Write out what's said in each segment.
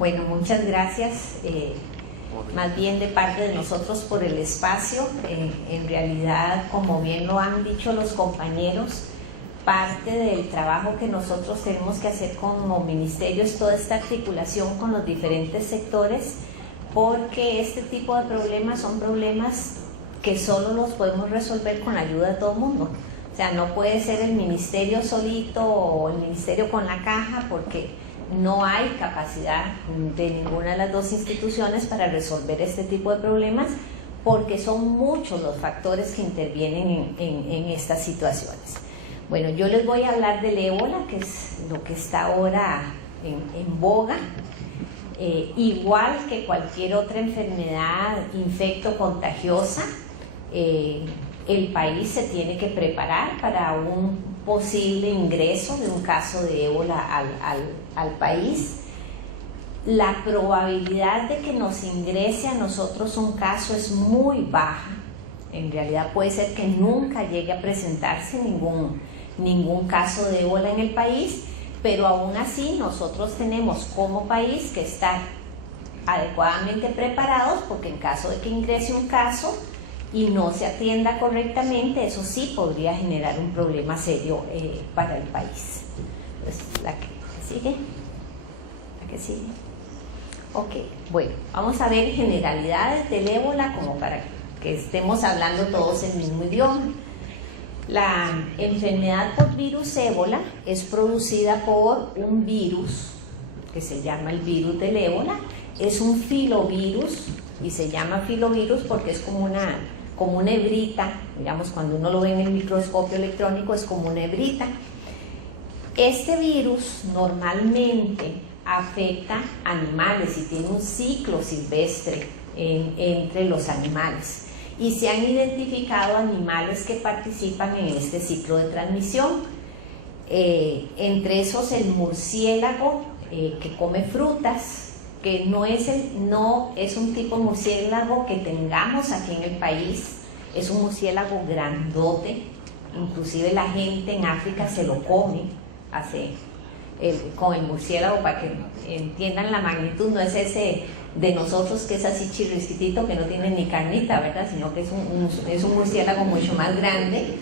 Bueno, muchas gracias, más bien de parte de nosotros por el espacio. En realidad, como bien lo han dicho los compañeros, parte del trabajo que nosotros tenemos que hacer como ministerio es toda esta articulación con los diferentes sectores, porque este tipo de problemas son problemas que solo los podemos resolver con la ayuda de todo el mundo. O sea, no puede ser el ministerio solito o el ministerio con la caja, porque no hay capacidad de ninguna de las dos instituciones para resolver este tipo de problemas, porque son muchos los factores que intervienen en estas situaciones. Bueno, yo les voy a hablar del ébola, que es lo que está ahora en boga. Igual que cualquier otra enfermedad infecto-contagiosa, el país se tiene que preparar para un posible ingreso de un caso de ébola al país. La probabilidad de que nos ingrese a nosotros un caso es muy baja. En realidad puede ser que nunca llegue a presentarse ningún caso de ébola en el país, pero aún así nosotros tenemos como país que estar adecuadamente preparados, porque en caso de que ingrese un caso y no se atienda correctamente, eso sí podría generar un problema serio para el país. Entonces, ¿la que sigue? ¿La que sigue? Ok, bueno, vamos a ver generalidades del ébola como para que estemos hablando todos el mismo idioma. La enfermedad por virus ébola es producida por un virus que se llama el virus del ébola. Es un filovirus y se llama filovirus porque es como una hebrita, digamos, cuando uno lo ve en el microscopio electrónico es como una hebrita. Este virus normalmente afecta animales y tiene un ciclo silvestre entre los animales. Y se han identificado animales que participan en este ciclo de transmisión. Entre esos el murciélago que come frutas, que no es un tipo de murciélago que tengamos aquí en el país, es un murciélago grandote, inclusive la gente en África se lo come, con el murciélago, para que entiendan la magnitud. No es ese de nosotros que es así chirrisquitito, que no tiene ni carnita, ¿verdad? Sino que es un murciélago mucho más grande.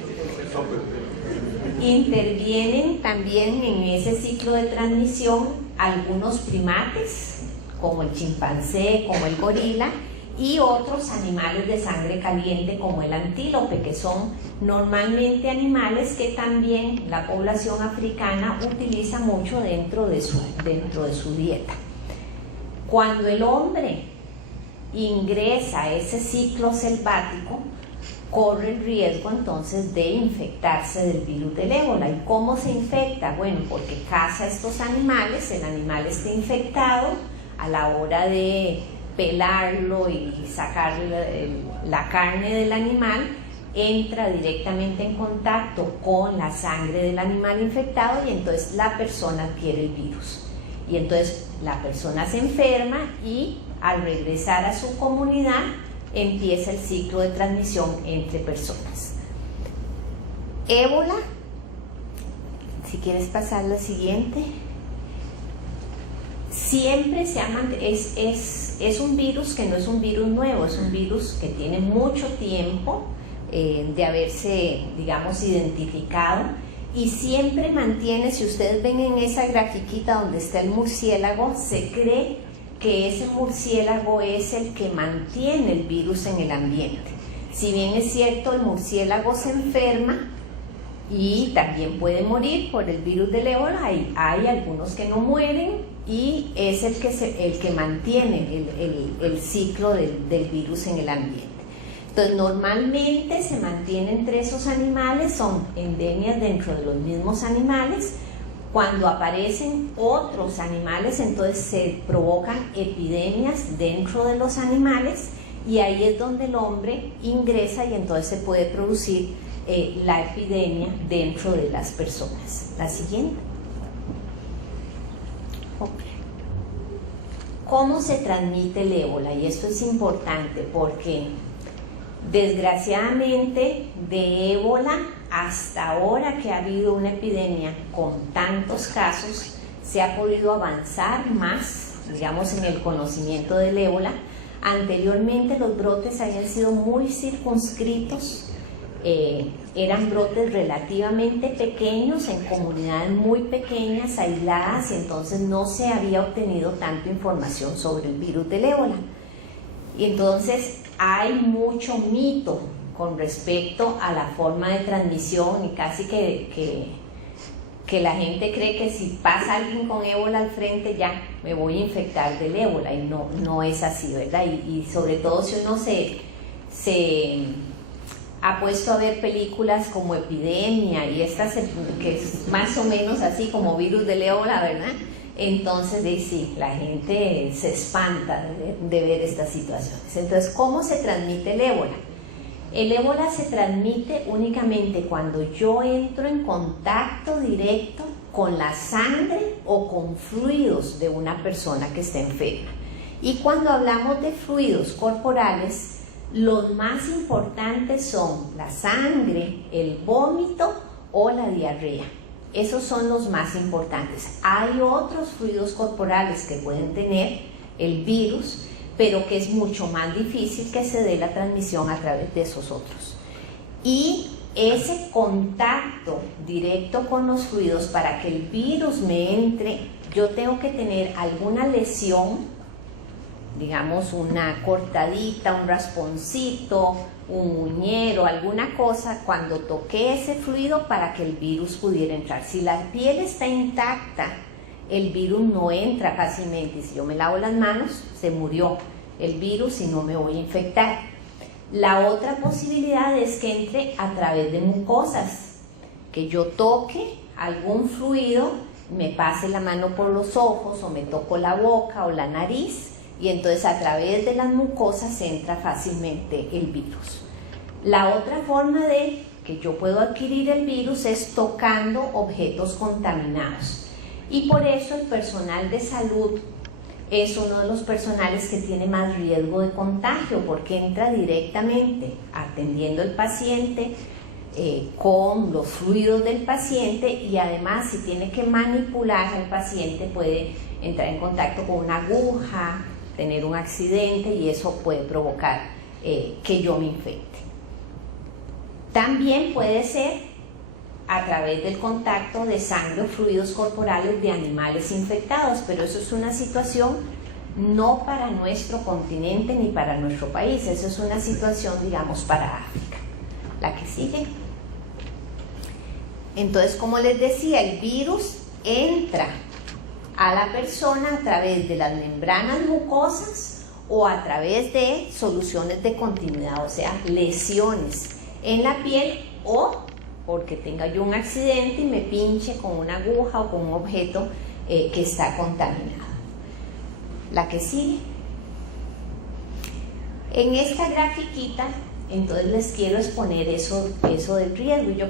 Intervienen también en ese ciclo de transmisión algunos primates, como el chimpancé, como el gorila, y otros animales de sangre caliente como el antílope, que son normalmente animales que también la población africana utiliza mucho dentro de su dieta. Cuando el hombre ingresa a ese ciclo selvático, corre el riesgo entonces de infectarse del virus del ébola. ¿Y cómo se infecta? Bueno, porque caza estos animales, el animal está infectado, a la hora de pelarlo y sacar la carne del animal, entra directamente en contacto con la sangre del animal infectado y entonces la persona adquiere el virus. Y entonces la persona se enferma y al regresar a su comunidad empieza el ciclo de transmisión entre personas. Ébola, si quieres pasar la siguiente. Siempre es un virus que no es un virus nuevo, es un virus que tiene mucho tiempo de haberse, digamos, identificado, y siempre mantiene, si ustedes ven en esa grafiquita donde está el murciélago, se cree que ese murciélago es el que mantiene el virus en el ambiente. Si bien es cierto, el murciélago se enferma y también puede morir por el virus del ébola, hay algunos que no mueren, y es el que mantiene el ciclo del virus en el ambiente. Entonces normalmente se mantiene entre esos animales, son endemias dentro de los mismos animales. Cuando aparecen otros animales, entonces se provocan epidemias dentro de los animales, y ahí es donde el hombre ingresa y entonces se puede producir la epidemia dentro de las personas. La siguiente. Okay. ¿Cómo se transmite el ébola? Y esto es importante porque desgraciadamente de ébola, hasta ahora que ha habido una epidemia con tantos casos, se ha podido avanzar más digamos, en el conocimiento del ébola. Anteriormente los brotes habían sido muy circunscritos, eran brotes relativamente pequeños, en comunidades muy pequeñas, aisladas, y entonces no se había obtenido tanta información sobre el virus del ébola. Y entonces hay mucho mito con respecto a la forma de transmisión, y casi que la gente cree que si pasa alguien con ébola al frente ya me voy a infectar del ébola, y no es así, ¿verdad? Y sobre todo si uno se ha puesto a ver películas como Epidemia y estas que es más o menos así como virus del ébola, ¿verdad? Entonces sí, la gente se espanta de ver estas situaciones. Entonces, ¿cómo se transmite el ébola? El ébola se transmite únicamente cuando yo entro en contacto directo con la sangre o con fluidos de una persona que está enferma. Y cuando hablamos de fluidos corporales, los más importantes son la sangre, el vómito o la diarrea. Esos son los más importantes. Hay otros fluidos corporales que pueden tener el virus, pero que es mucho más difícil que se dé la transmisión a través de esos otros. Y ese contacto directo con los fluidos, para que el virus me entre, yo tengo que tener alguna lesión, digamos una cortadita, un rasponcito, un muñero, alguna cosa, cuando toqué ese fluido para que el virus pudiera entrar. Si la piel está intacta, el virus no entra fácilmente. Si yo me lavo las manos, se murió el virus y no me voy a infectar. La otra posibilidad es que entre a través de mucosas, que yo toque algún fluido, me pase la mano por los ojos o me toco la boca o la nariz, y entonces a través de las mucosas entra fácilmente el virus. La otra forma de que yo puedo adquirir el virus es tocando objetos contaminados, y por eso el personal de salud es uno de los personales que tiene más riesgo de contagio, porque entra directamente atendiendo al paciente con los fluidos del paciente, y además si tiene que manipular al paciente puede entrar en contacto con una aguja, tener un accidente, y eso puede provocar que yo me infecte. También puede ser a través del contacto de sangre o fluidos corporales de animales infectados, pero eso es una situación no para nuestro continente ni para nuestro país, eso es una situación, digamos, para África. La que sigue. Entonces, como les decía, el virus entra a la persona a través de las membranas mucosas o a través de soluciones de continuidad, o sea, lesiones en la piel, o porque tenga yo un accidente y me pinche con una aguja o con un objeto que está contaminado. La que sigue. En esta grafiquita, entonces les quiero exponer eso del riesgo. Yo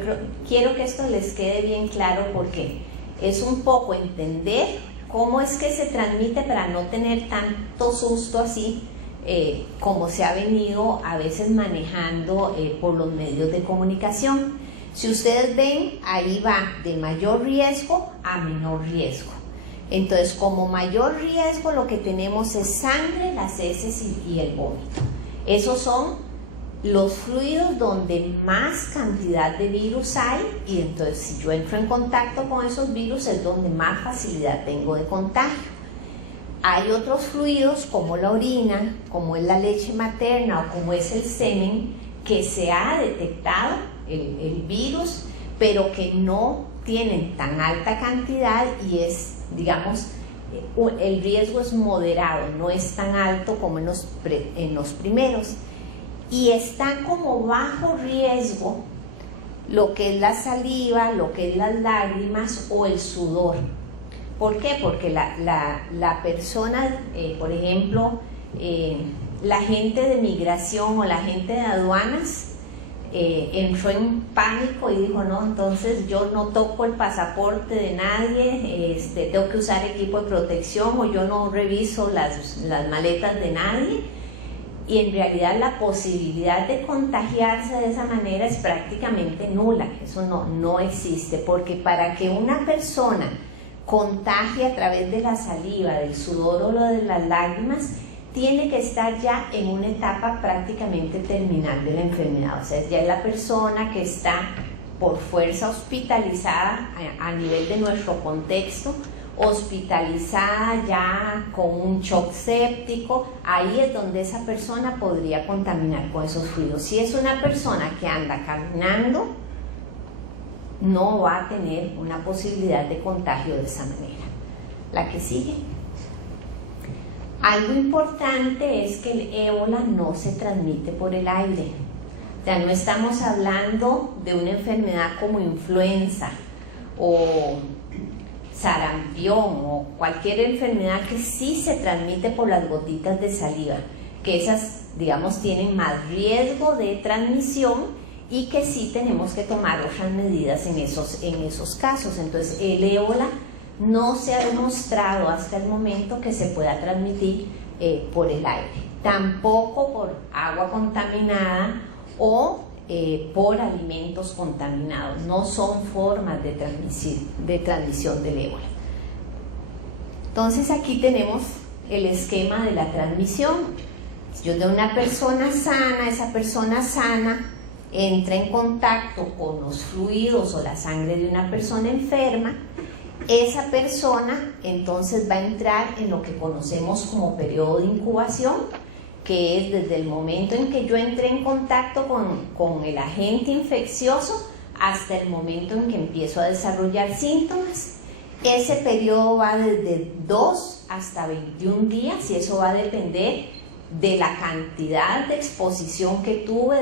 quiero que esto les quede bien claro, porque es un poco entender cómo es que se transmite para no tener tanto susto así como se ha venido a veces manejando por los medios de comunicación. Si ustedes ven, ahí va de mayor riesgo a menor riesgo. Entonces, como mayor riesgo, lo que tenemos es sangre, las heces y el vómito. Esos son los fluidos donde más cantidad de virus hay, y entonces si yo entro en contacto con esos virus es donde más facilidad tengo de contagio. Hay otros fluidos como la orina, como es la leche materna o como es el semen, que se ha detectado el virus, pero que no tienen tan alta cantidad, y es, digamos, el riesgo es moderado, no es tan alto como en los primeros. Y está como bajo riesgo lo que es la saliva, lo que es las lágrimas o el sudor. ¿Por qué? Porque la persona, por ejemplo, la gente de migración o la gente de aduanas entró en pánico y dijo, no, entonces yo no toco el pasaporte de nadie, tengo que usar equipo de protección, o yo no reviso las maletas de nadie. Y en realidad la posibilidad de contagiarse de esa manera es prácticamente nula. Eso no existe, porque para que una persona contagie a través de la saliva, del sudor o de las lágrimas, tiene que estar ya en una etapa prácticamente terminal de la enfermedad. O sea, ya es la persona que está por fuerza hospitalizada a nivel de nuestro contexto, hospitalizada ya con un shock séptico. Ahí es donde esa persona podría contaminar con esos fluidos. Si es una persona que anda caminando, no va a tener una posibilidad de contagio de esa manera. La que sigue. Algo importante es que el ébola no se transmite por el aire. O sea, no estamos hablando de una enfermedad como influenza o sarampión o cualquier enfermedad que sí se transmite por las gotitas de saliva, que esas, digamos, tienen más riesgo de transmisión y que sí tenemos que tomar otras medidas en esos casos. Entonces, el ébola no se ha demostrado hasta el momento que se pueda transmitir por el aire, tampoco por agua contaminada o por alimentos contaminados. No son formas de transmisión del ébola. Entonces aquí tenemos el esquema de la transmisión. Yo de una persona sana, esa persona sana entra en contacto con los fluidos o la sangre de una persona enferma. Esa persona entonces va a entrar en lo que conocemos como periodo de incubación, que es desde el momento en que yo entré en contacto con el agente infeccioso hasta el momento en que empiezo a desarrollar síntomas. Ese periodo va desde 2 hasta 21 días y eso va a depender de la cantidad de exposición que tuve,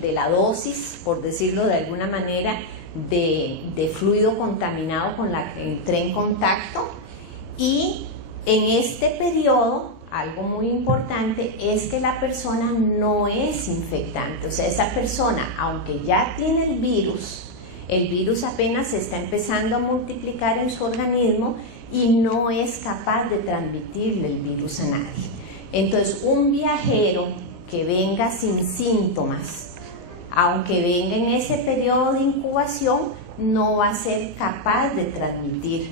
de la dosis, por decirlo de alguna manera, de fluido contaminado con la que entré en contacto. Y en este periodo, algo muy importante es que la persona no es infectante. O sea, esa persona, aunque ya tiene el virus apenas se está empezando a multiplicar en su organismo y no es capaz de transmitirle el virus a nadie. Entonces, un viajero que venga sin síntomas, aunque venga en ese periodo de incubación, no va a ser capaz de transmitir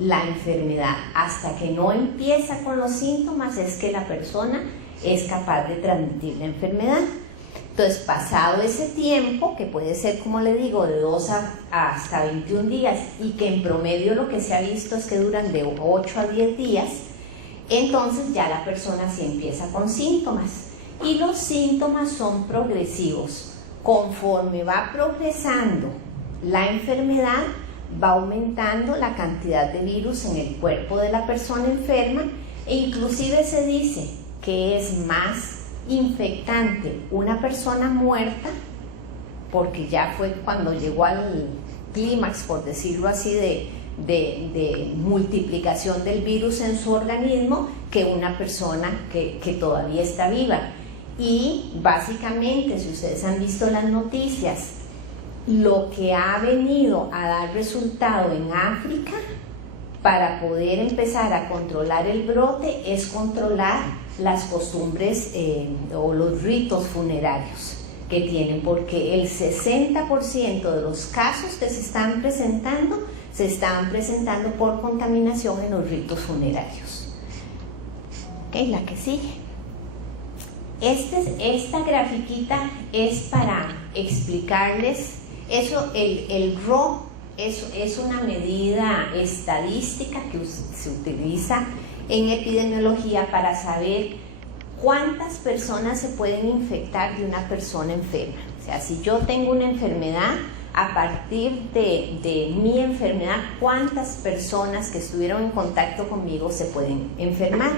la enfermedad. Hasta que no empieza con los síntomas es que la persona es capaz de transmitir la enfermedad. Entonces, pasado ese tiempo, que puede ser, como le digo, de 2 hasta 21 días y que en promedio lo que se ha visto es que duran de 8 a 10 días, entonces ya la persona sí empieza con síntomas. Y los síntomas son progresivos. Conforme va progresando la enfermedad, va aumentando la cantidad de virus en el cuerpo de la persona enferma e inclusive se dice que es más infectante una persona muerta, porque ya fue cuando llegó al clímax, por decirlo así, de multiplicación del virus en su organismo, que una persona que todavía está viva. Y básicamente, si ustedes han visto las noticias, lo que ha venido a dar resultado en África para poder empezar a controlar el brote es controlar las costumbres o los ritos funerarios que tienen, porque el 60% de los casos que se están presentando por contaminación en los ritos funerarios. Ok, la que sigue. Esta grafiquita es para explicarles eso. El RO es una medida estadística que se utiliza en epidemiología para saber cuántas personas se pueden infectar de una persona enferma. O sea, si yo tengo una enfermedad, a partir de mi enfermedad, cuántas personas que estuvieron en contacto conmigo se pueden enfermar.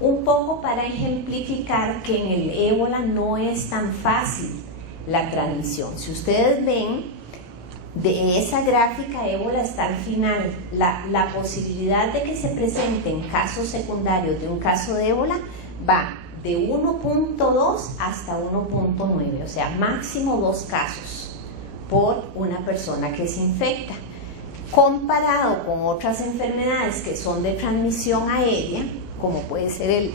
Un poco para ejemplificar que en el ébola no es tan fácil la transmisión. Si ustedes ven, de esa gráfica ébola está al final. La posibilidad de que se presenten casos secundarios de un caso de ébola va de 1.2 hasta 1.9, o sea, máximo 2 casos por una persona que se infecta. Comparado con otras enfermedades que son de transmisión aérea, como puede ser